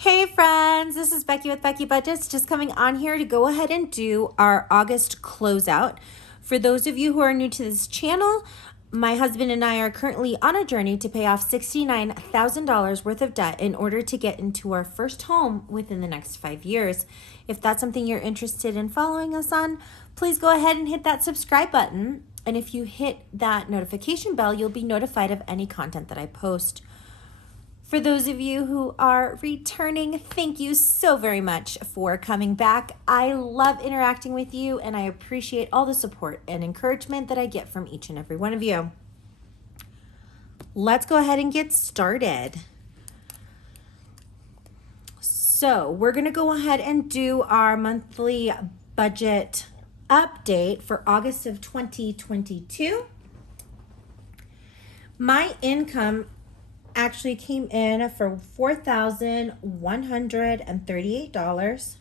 Hey friends, this is Becky with Becky Budgets, just coming on here to go ahead and do our August closeout. For those of you who are new to this channel, my husband and I are currently on a journey to pay off $69,000 worth of debt in order to get into our first home within the next 5 years. If that's something you're interested in following us on, please go ahead and hit that subscribe button. And if you hit that notification bell, you'll be notified of any content that I post. For those of you who are returning, thank you so very much for coming back. I love interacting with you and I appreciate all the support and encouragement that I get from each and every one of you. Let's go ahead and get started. So we're going to go ahead and do our monthly budget update for August of 2022. My income actually came in for $4,138.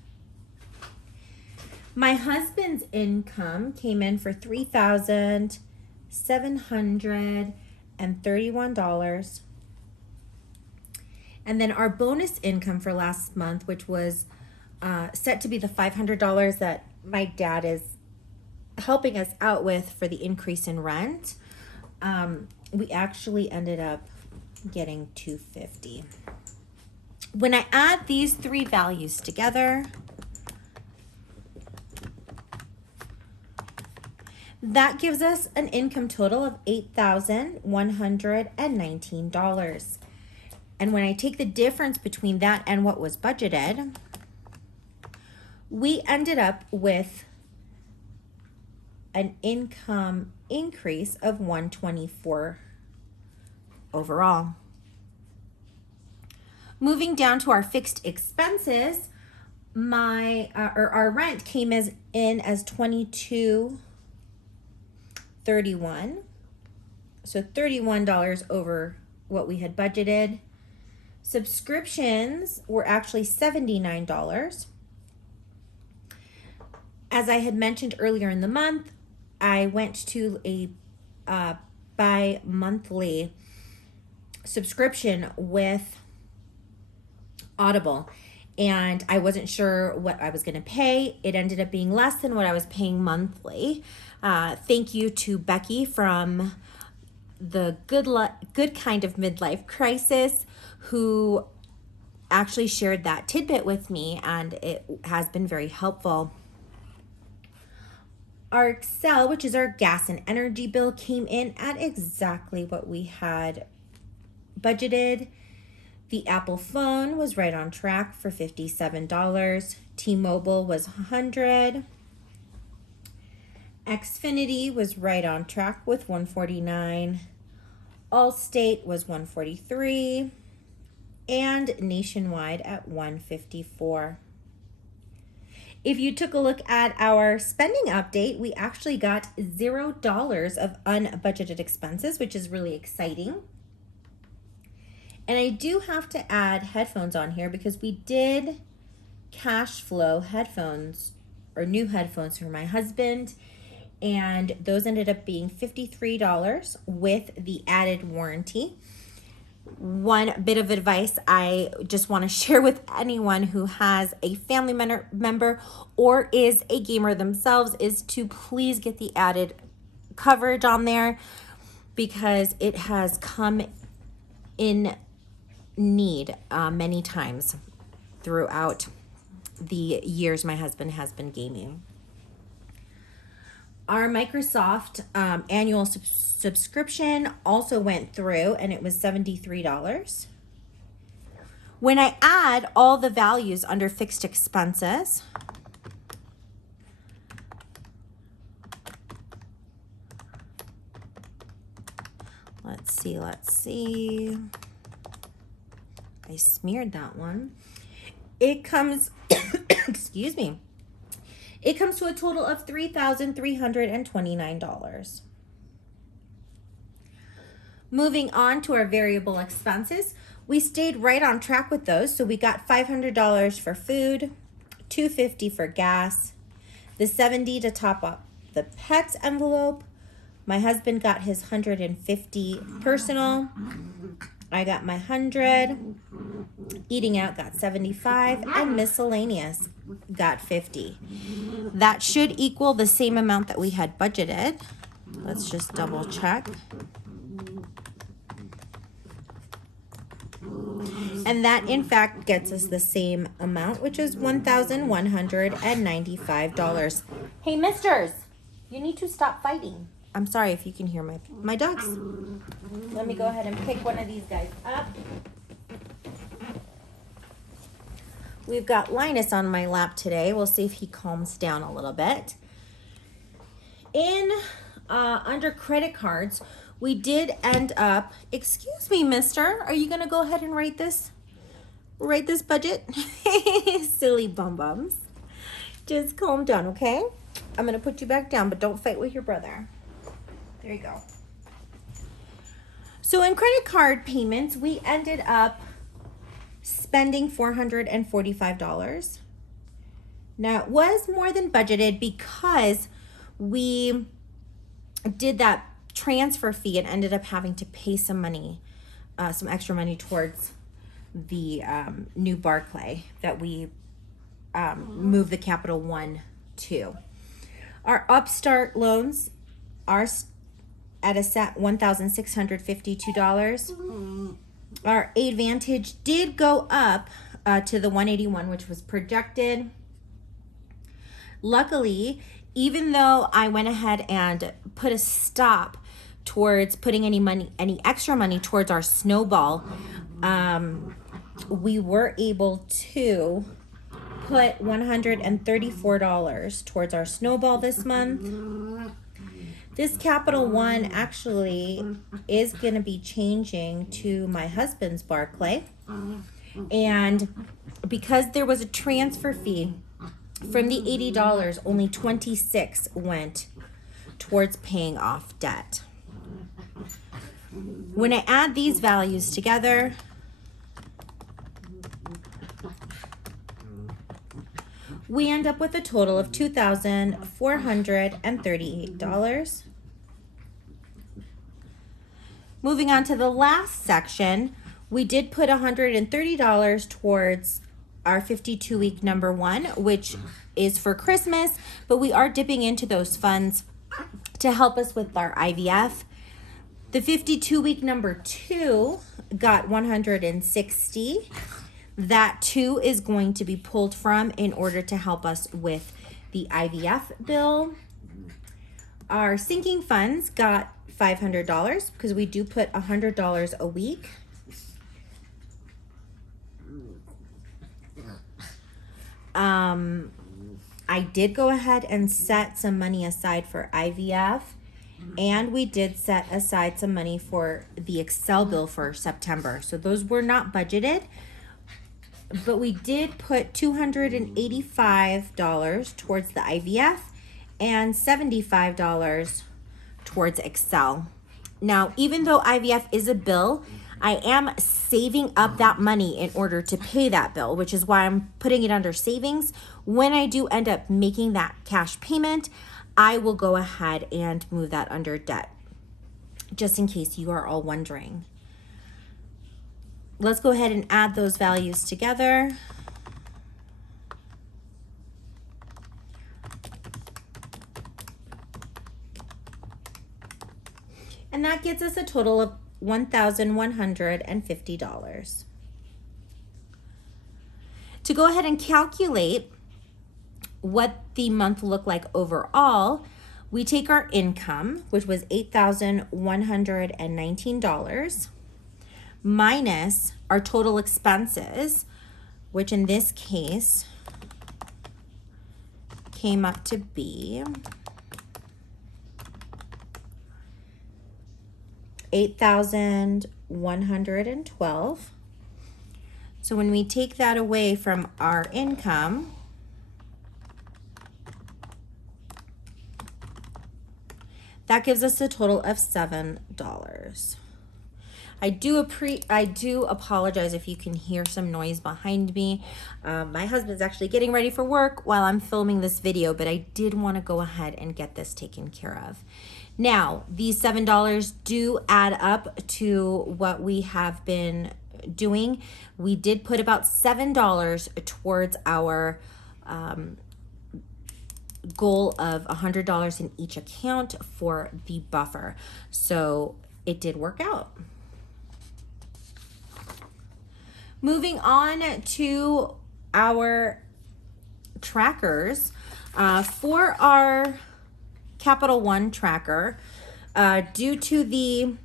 My husband's income came in for $3,731. And then our bonus income for last month, which was set to be the $500 that my dad is helping us out with for the increase in rent, we actually ended up getting $250. When I add these three values together, that gives us an income total of $8,119. And when I take the difference between that and what was budgeted, we ended up with an income increase of $124 overall. Moving down to our fixed expenses, our rent came in as $22.31, so $31 over what we had budgeted. Subscriptions were actually $79. As I had mentioned earlier in the month, I went to a bi-monthly subscription with Audible, and I wasn't sure what I was going to pay. It ended up being less than what I was paying monthly. Thank you to Becky from the Good Kind of Midlife Crisis, who actually shared that tidbit with me, and it has been very helpful. Our Excel, which is our gas and energy bill, came in at exactly what we had budgeted. The Apple phone was right on track for $57. T-Mobile was $100. Xfinity was right on track with $149. Allstate was $143. And Nationwide at $154. If you took a look at our spending update, we actually got $0 of unbudgeted expenses, which is really exciting. And I do have to add headphones on here because we did cash flow headphones, or new headphones for my husband, and those ended up being $53 with the added warranty. One bit of advice I just want to share with anyone who has a family member or is a gamer themselves is to please get the added coverage on there, because it has come in need many times throughout the years my husband has been gaming. Our Microsoft annual subscription also went through, and it was $73. When I add all the values under fixed expenses, let's see. I smeared that one. It comes, excuse me. It comes to a total of $3,329. Moving on to our variable expenses, we stayed right on track with those. So we got $500 for food, $250 for gas, the $70 to top up the pets envelope. My husband got his $150 personal, I got my 100. Eating out got 75, and miscellaneous got 50. That should equal the same amount that we had budgeted. Let's just double check. And that in fact gets us the same amount, which is $1,195. Hey, misters, you need to stop fighting. I'm sorry if you can hear my dogs. Let me go ahead and pick one of these guys up. We've got Linus on my lap today. We'll see if he calms down a little bit. Under credit cards, we did end up, excuse me, mister, are you going to go ahead and write this budget? Silly bum bums. Just calm down, okay? I'm going to put you back down, but don't fight with your brother. There you go. So in credit card payments, we ended up spending $445. Now, it was more than budgeted because we did that transfer fee and ended up having to pay some money, some extra money towards the new Barclay that we moved the Capital One to. Our Upstart loans are at a set $1,652. Our Advantage did go up to the 181, which was projected. Luckily, even though I went ahead and put a stop towards putting any extra money towards our snowball, we were able to put $134 towards our snowball this month. This Capital One actually is going to be changing to my husband's Barclay. And because there was a transfer fee from the $80, only $26 went towards paying off debt. When I add these values together, we end up with a total of $2,438. Moving on to the last section, we did put $130 towards our 52-week number one, which is for Christmas, but we are dipping into those funds to help us with our IVF. The 52-week number two got $160. That too is going to be pulled from in order to help us with the IVF bill. Our sinking funds got $500 because we do put $100 a week. I did go ahead and set some money aside for IVF, and we did set aside some money for the Excel bill for September. So those were not budgeted, but we did put $285 towards the IVF and $75 towards Excel. Now, even though IVF is a bill, I am saving up that money in order to pay that bill, which is why I'm putting it under savings. When I do end up making that cash payment, I will go ahead and move that under debt, just in case you are all wondering. Let's go ahead and add those values together. And that gets us a total of $1,150. To go ahead and calculate what the month looked like overall, we take our income, which was $8,119, minus our total expenses, which in this case came up to be $8,112. So when we take that away from our income, that gives us a total of $7. I do apologize if you can hear some noise behind me. My husband's actually getting ready for work while I'm filming this video, but I did want to go ahead and get this taken care of. Now, these $7 do add up to what we have been doing. We did put about $7 towards our goal of $100 in each account for the buffer. So it did work out. Moving on to our trackers. For our Capital One tracker, due to the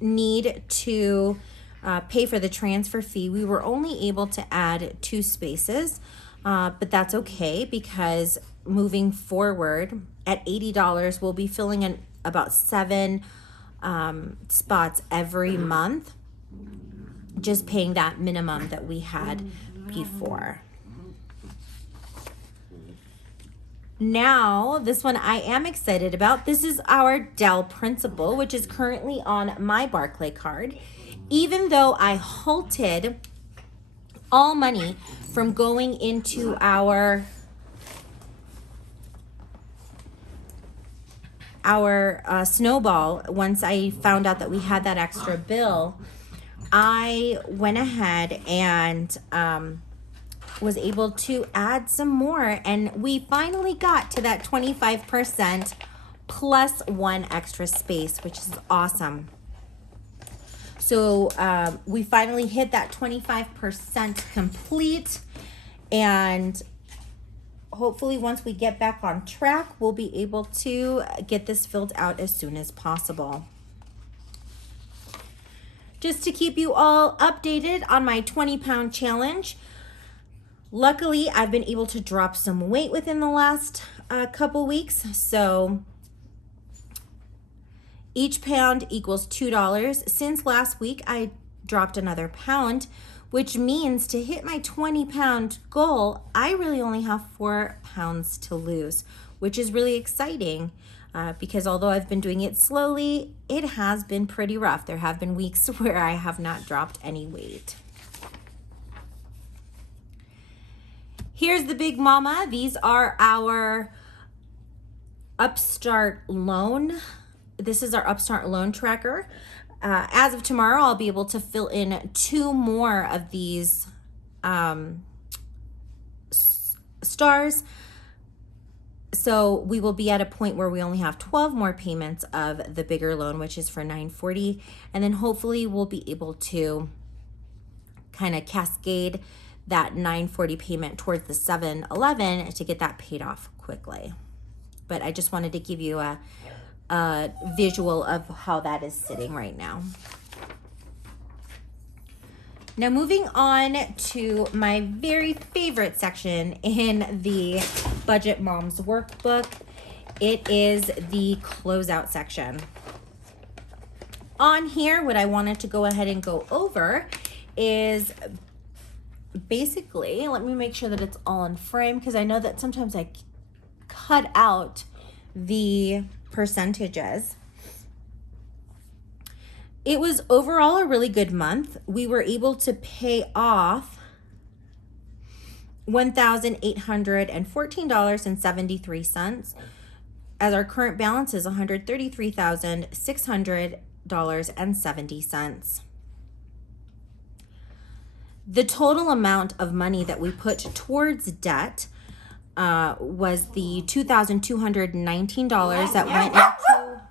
need to pay for the transfer fee, we were only able to add 2 spaces, but that's okay because moving forward at $80, we'll be filling in about 7 spots every month, just paying that minimum that we had before. Now, this one I am excited about. This is our Dell Principle, which is currently on my Barclay card. Even though I halted all money from going into our snowball, once I found out that we had that extra bill, I went ahead and was able to add some more, and we finally got to that 25% plus 1 extra space, which is awesome. So we finally hit that 25% complete, and hopefully once we get back on track, we'll be able to get this filled out as soon as possible. Just to keep you all updated on my 20-pound challenge, luckily I've been able to drop some weight within the last couple weeks. So each pound equals $2. Since last week, I dropped another pound, which means to hit my 20-pound goal, I really only have 4 pounds to lose, which is really exciting. Because although I've been doing it slowly, it has been pretty rough. There have been weeks where I have not dropped any weight. Here's the big mama. These are our Upstart loan. This is our Upstart loan tracker. As of tomorrow, I'll be able to fill in 2 more of these stars. So we will be at a point where we only have 12 more payments of the bigger loan, which is for $940. And then hopefully we'll be able to kind of cascade that $940 payment towards the $711 to get that paid off quickly. But I just wanted to give you a visual of how that is sitting right now. Now moving on to my very favorite section in the Budget Moms workbook, it is the closeout section. On here, what I wanted to go ahead and go over is basically, let me make sure that it's all in frame because I know that sometimes I cut out the percentages. It was overall a really good month. We were able to pay off $1,814.73 as our current balance is $133,600.70. The total amount of money that we put towards debt was the $2,219 that went into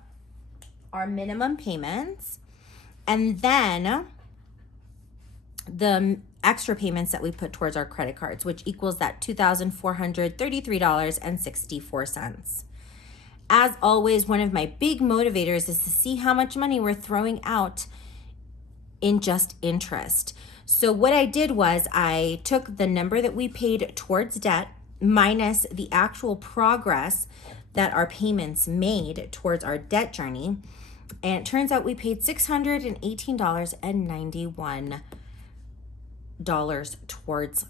our minimum payments. And then the extra payments that we put towards our credit cards, which equals that $2,433.64. As always, one of my big motivators is to see how much money we're throwing out in just interest. So what I did was I took the number that we paid towards debt minus the actual progress that our payments made towards our debt journey. And it turns out we paid $618.91 towards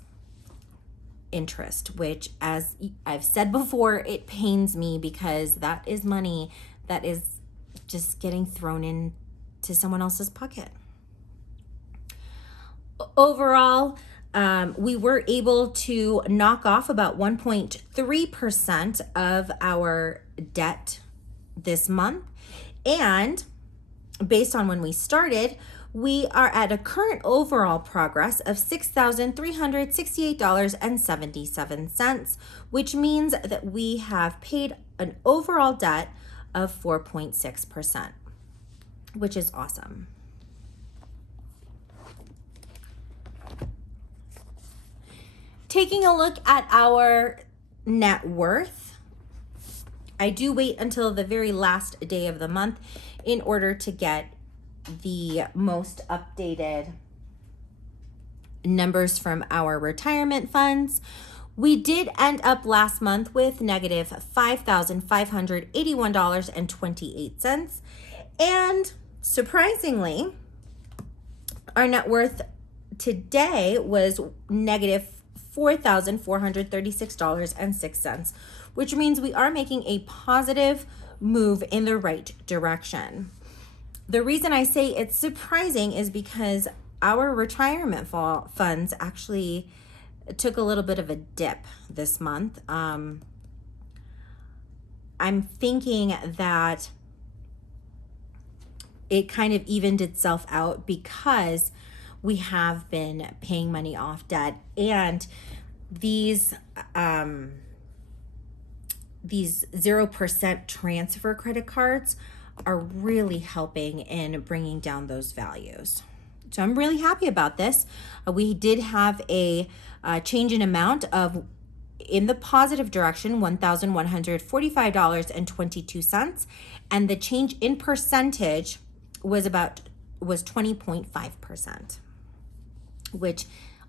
interest, which, as I've said before, it pains me because that is money that is just getting thrown into someone else's pocket. Overall, we were able to knock off about 1.3% of our debt this month. And based on when we started, we are at a current overall progress of $6,368.77, which means that we have paid an overall debt of 4.6%, which is awesome. Taking a look at our net worth, I do wait until the very last day of the month in order to get the most updated numbers from our retirement funds. We did end up last month with negative $5,581.28. And surprisingly, our net worth today was negative $4,436.06, which means we are making a positive move in the right direction. The reason I say it's surprising is because our retirement funds actually took a little bit of a dip this month. I'm thinking that it kind of evened itself out because we have been paying money off debt, and these 0% transfer credit cards are really helping in bringing down those values. So I'm really happy about this. We did have a change in amount of, in the positive direction, $1,145.22, and the change in percentage was 20.5%, which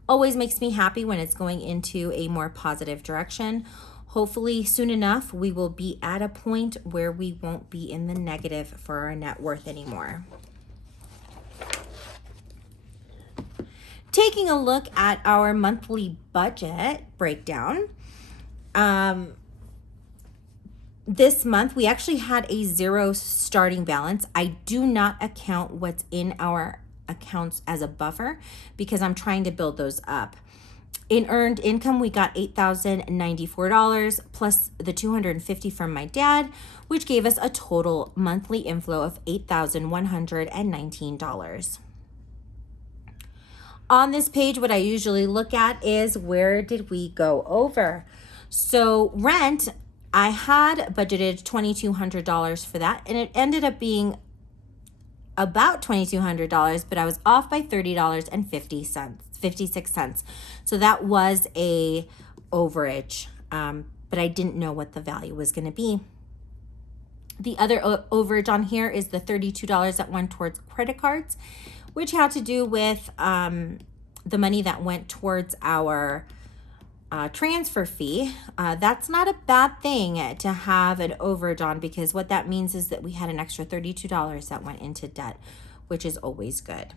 always makes me happy when it's going into a more positive direction. Hopefully soon enough, we will be at a point where we won't be in the negative for our net worth anymore. Taking a look at our monthly budget breakdown, this month we actually had a zero starting balance. I do not account what's in our accounts as a buffer because I'm trying to build those up. In earned income, we got $8,094 plus the $250 from my dad, which gave us a total monthly inflow of $8,119. On this page, what I usually look at is where did we go over? So rent, I had budgeted $2,200 for that, and it ended up being about $2,200, but I was off by $30.56. So that was a overage, but I didn't know what the value was going to be. The other overage on here is the $32 that went towards credit cards, which had to do with the money that went towards our transfer fee. That's not a bad thing to have an overage on, because what that means is that we had an extra $32 that went into debt, which is always good.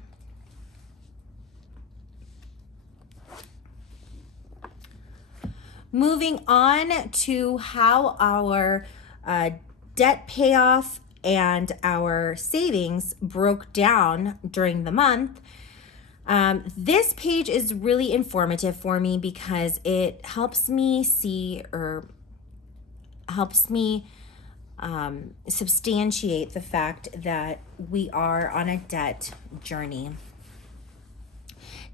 Moving on to how our debt payoff and our savings broke down during the month. This page is really informative for me because it helps me see, or helps me substantiate the fact that we are on a debt journey.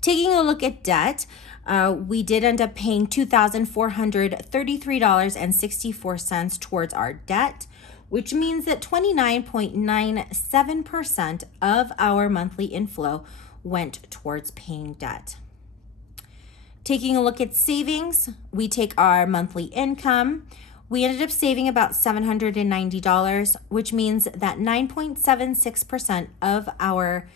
Taking a look at debt, we did end up paying $2,433.64 towards our debt, which means that 29.97% of our monthly inflow went towards paying debt. Taking a look at savings, we take our monthly income. We ended up saving about $790, which means that 9.76% of our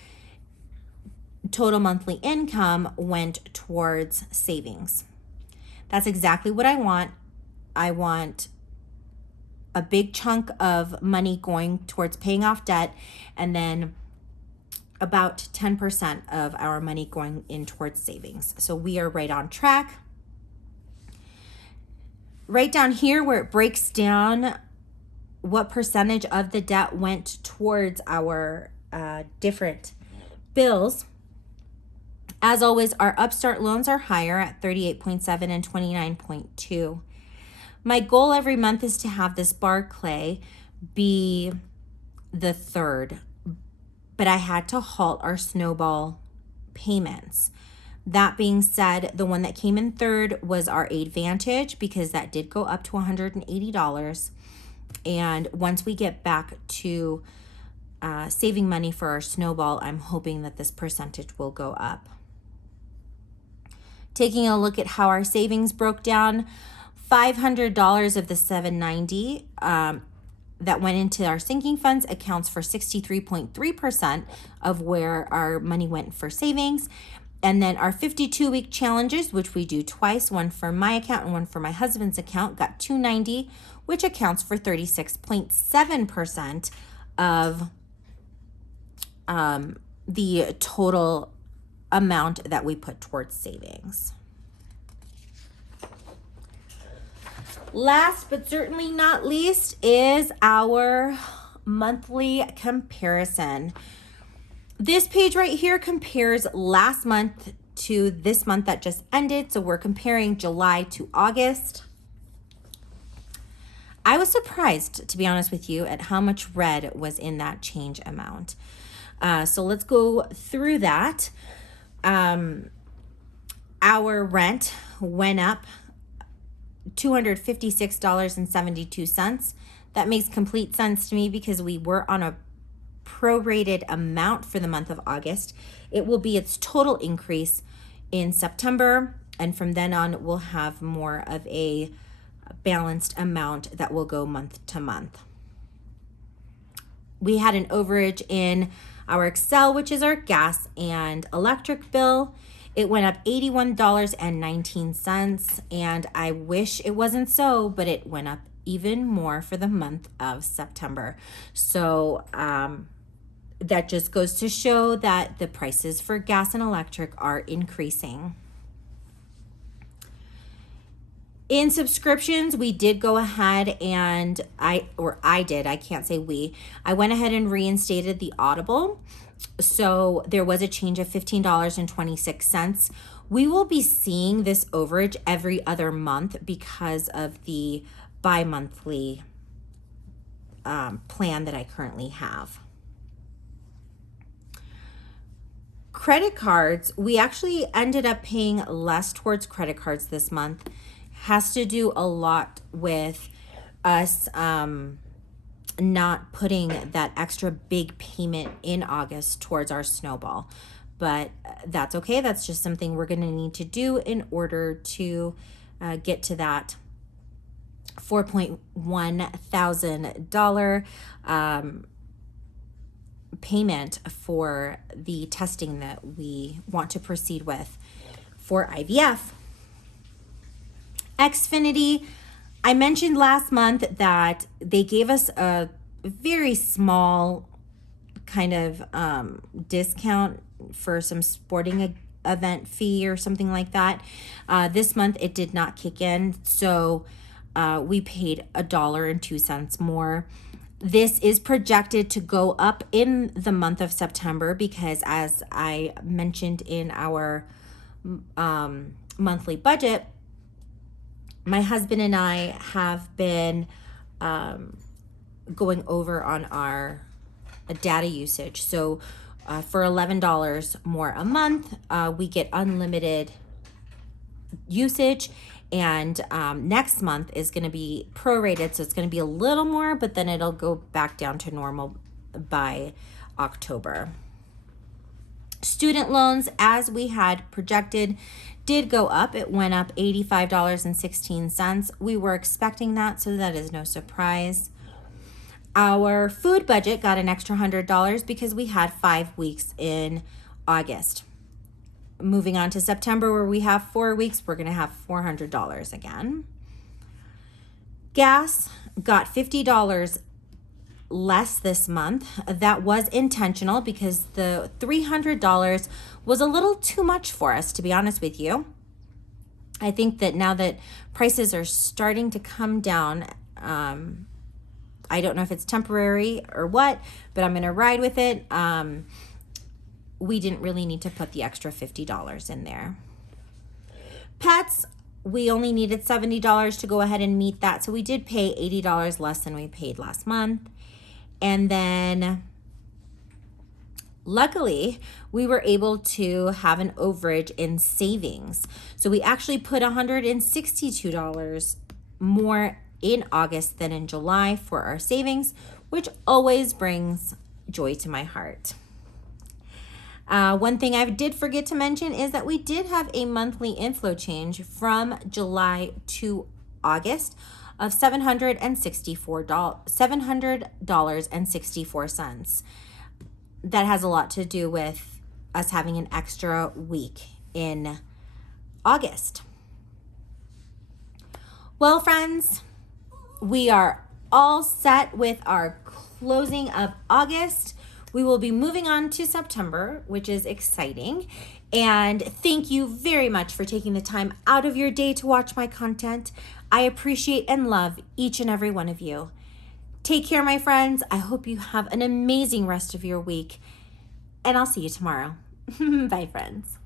total monthly income went towards savings. That's exactly what I want. I want a big chunk of money going towards paying off debt, and then about 10% of our money going in towards savings. So we are right on track. Right down here where it breaks down what percentage of the debt went towards our different bills. As always, our Upstart loans are higher at 38.7 and 29.2. My goal every month is to have this Barclay be the third, but I had to halt our snowball payments. That being said, the one that came in third was our Advantage, because that did go up to $180. And once we get back to saving money for our snowball, I'm hoping that this percentage will go up. Taking a look at how our savings broke down, $500 of the $790 that went into our sinking funds accounts for 63.3% of where our money went for savings. And then our 52-week challenges, which we do twice, one for my account and one for my husband's account, got $290, which accounts for 36.7% of the total amount that we put towards savings. Last but certainly not least is our monthly comparison. This page right here compares last month to this month that just ended. So we're comparing July to August. I was surprised, to be honest with you, at how much red was in that change amount. So let's go through that. Our rent went up $256.72. That makes complete sense to me because we were on a prorated amount for the month of August. It will be its total increase in September, and from then on we'll have more of a balanced amount that will go month to month. We had an overage in our Excel, which is our gas and electric bill. It went up $81.19, and I wish it wasn't so, but it went up even more for the month of September. So that just goes to show that the prices for gas and electric are increasing. In subscriptions, we did go ahead and I can't say we, I went ahead and reinstated the Audible. So there was a change of $15.26. We will be seeing this overage every other month because of the bi-monthly plan that I currently have. Credit cards, we actually ended up paying less towards credit cards this month. Has to do a lot with us not putting that extra big payment in August towards our snowball. But that's okay. That's just something we're going to need to do in order to get to that $4,100 payment for the testing that we want to proceed with for IVF. Xfinity, I mentioned last month that they gave us a very small kind of discount for some sporting event fee or something like that. This month it did not kick in, so we paid $1.02 more. This is projected to go up in the month of September because, as I mentioned in our monthly budget, my husband and I have been going over on our data usage. So for $11 more a month, we get unlimited usage. And next month is going to be prorated, so it's going to be a little more, but then it'll go back down to normal by October. Student loans, as we had projected, did go up. It went up $85.16. We were expecting that, so that is no surprise. Our food budget got an extra $100 because we had 5 weeks in August. Moving on to September, where we have 4 weeks, we're going to have $400 again. Gas got $50 less this month. That was intentional because the $300 was a little too much for us, to be honest with you. I think that now that prices are starting to come down, I don't know if it's temporary or what, but I'm going to ride with it. We didn't really need to put the extra $50 in there. Pets, we only needed $70 to go ahead and meet that. So we did pay $80 less than we paid last month. And then luckily, we were able to have an overage in savings. So we actually put $162 more in August than in July for our savings, which always brings joy to my heart. One thing I did forget to mention is that we did have a monthly inflow change from July to August of $700.64. That has a lot to do with us having an extra week in August. Well, friends, we are all set with our closing of August. We will be moving on to September, which is exciting. And thank you very much for taking the time out of your day to watch my content. I appreciate and love each and every one of you. Take care, my friends. I hope you have an amazing rest of your week. And I'll see you tomorrow. Bye, friends.